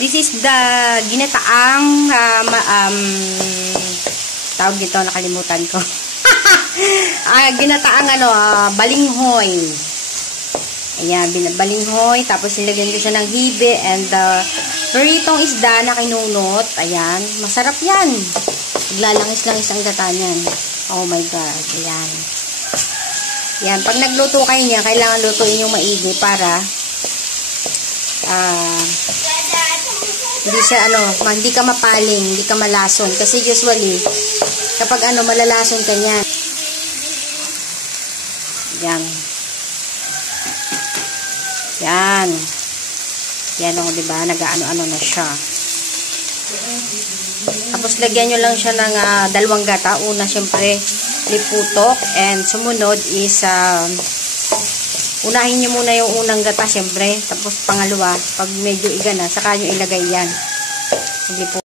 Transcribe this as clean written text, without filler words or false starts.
This is the ginataang tawag dito, nakalimutan ko. Ginataang balinghoy. Ayan, balinghoy. Tapos nilagyan ko siya ng hibe and peritong isda na kinunot. Ayan, masarap yan. Maglalangis-langis ang gata niyan. Oh my God. Ayan. Yan, pag nagluto kayo niya, kailangan lutuin yung maigi para hindi siya hindi ka mapaling, hindi ka malason. Kasi usually, kapag malalason ka niyan. Yan. Yan. Yan diba? Nag-ano na siya. Tapos lagyan nyo lang siya ng dalawang gata. Una, syempre, liputok. And sumunod is unahin nyo muna yung unang gata, syempre. Tapos pangalawa, pag medyo iga na, saka nyo ilagay yan.